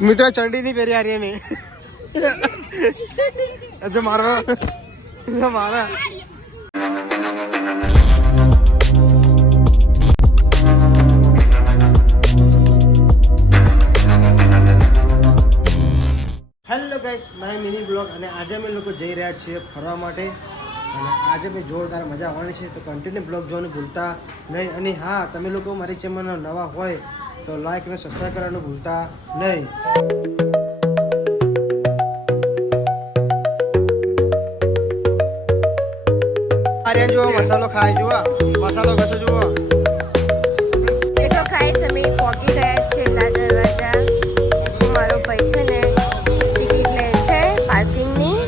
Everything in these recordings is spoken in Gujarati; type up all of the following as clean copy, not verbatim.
मित्र चंडी नहीं पेरी आ रही है नहीं जो मारवा जो मारा हेलो गाइस मैं मिनी ब्लॉग અને આજે અમે લોકો જઈ રહ્યા છીએ ફરવા માટે અને આજે મેં જોરદાર મજા આવવાની છે તો કન્ટિન્યુ બ્લોગ જોવાનું ભૂલતા નહીં અને હા તમે લોકો મારી ચેનલના નવા હોય તો લાઈક અને સબસ્ક્રાઇબ કરવાનું ભૂલતા નહીં આર્યન જો મસાલો ખાય જો મસાલો કસો જો એ તો ખાય છે અમે પોકી ગયા છે લા દરવાજા મારો ભાઈ છે ને ટિકિટ લે છે પાર્કિંગની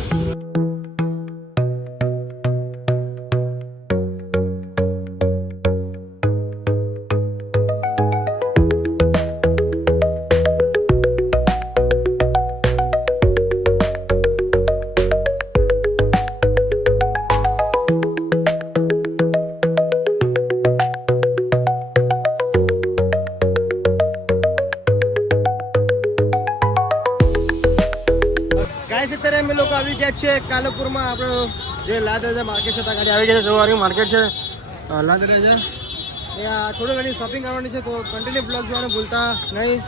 અત્યારે અમે લોકો આવી ગયા છે કાલુપુરમાં આપણો જે લાદરાજા માર્કેટ છે ત્યાં ગાડી આવી ગયા છે જોવાની માર્કેટ છે લાદરાજા ત્યાં થોડી ઘણી શોપિંગ કરવાની છે તો કન્ટિન્યુ બ્લોગ જોવાનું ભૂલતા નહીં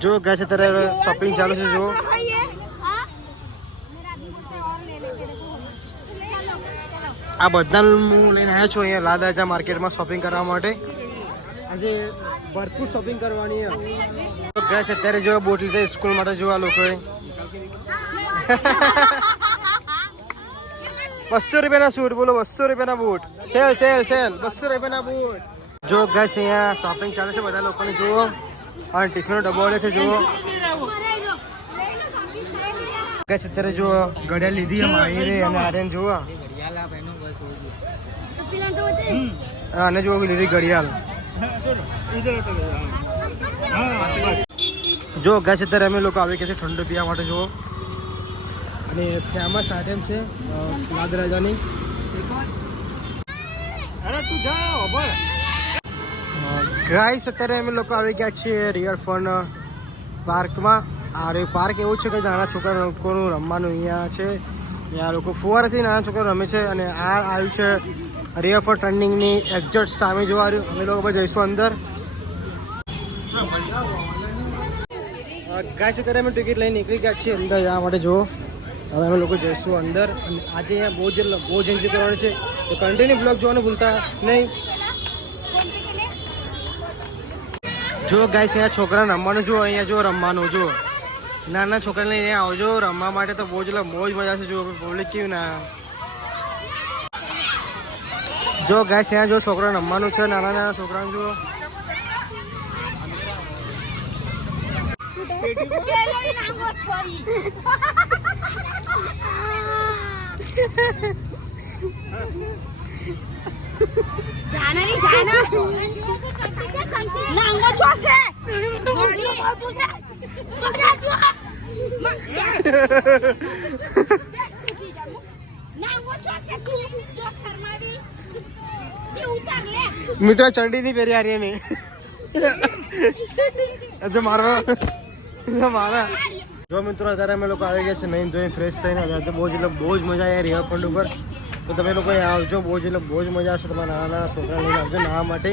જો ગયા છે અત્યારે શોપિંગ ચાલુ છે જો આ બધા હું લઈને આવ્યો છું અહીંયા લાદરાજા માર્કેટમાં શોપિંગ કરવા માટે આજે ભરપૂર શોપિંગ કરવાની ગયા છે અત્યારે જો બોટ લીધે સ્કૂલ માટે જોવા લોકોએ 200 રૂપિયાના સૂટ બોલો 200 રૂપિયાના બૂટ સેલ સેલ સેલ 200 રૂપિયાના બૂટ જો ગાઈસ અહીંયા શોપિંગ ચાલે છે બધા લોકોને જુઓ અને ટિફિનનો ડબ્બો લે છે જુઓ ગાઈસ અત્યારે જો ઘડિયાળ લીધી એમ આયરે અને આર્યન જુઓ અને જો લીધી ઘડિયાળ જો ગાઈસ અત્યારે અમે લોકો આવી ગયા છે ઠંડુ પીવા માટે જુઓ અને ફેમસ આઈટમ છે લાદરાજાની ગાઈસ અત્યારે અમે લોકો આવી ગયા છીએ રિવરફ્રન્ટ પાર્કમાં આ પાર્ક એવું છે કે નાના છોકરા લોકોનું રમવાનું અહીંયા છે ત્યાં લોકો ફુવારાથી નાના છોકરા રમે છે અને આ આવ્યું છે રિવરફ્રન્ટ ટર્નિંગની એક્ઝેક્ટ સામે જોવા રહ્યું અમે લોકો જઈશું અંદર ગાઈસ અત્યારે અમે ટિકિટ લઈને નીકળી ગયા છીએ અંદર જવા માટે જુઓ હવે અમે લોકો જઈશું અંદર અને આજે અહીંયા બહુ જ એન્જોય કરવાનું છે તો કન્ટિન્યુ બ્લોગ જોવાનું ભૂલતા નહીં જો ગાઈસ અહીંયા છોકરાને રમવાનું જો અહીંયા જો રમવાનું જો નાના છોકરાને લઈને આવજો રમવા માટે તો બહુ જ મજા છે જો પબ્લિક કેવું ના જો ગાઈસ અહીંયા જો છોકરાને રમવાનું છે નાના છોકરાને જો जाना नहीं जाना नांगो छोसे गोली बड़ा तू नांगो छोसे तू जो शर्मावी ये उतार ले मित्र चंडी नहीं पेरी आ रही है नहीं जो मारवा जो मारा જો મિત્રો અત્યારે અમે લોકો આવી ગયા છે નહીં ધોઈને ફ્રેશ થઈને તો બહુ જ મજા આવે રિવરફ્રન્ટ ઉપર તો તમે લોકો આવજો બહુ જ મજા આવશે તમારા નાના છોકરા લઈને આવજો નાહવા માટે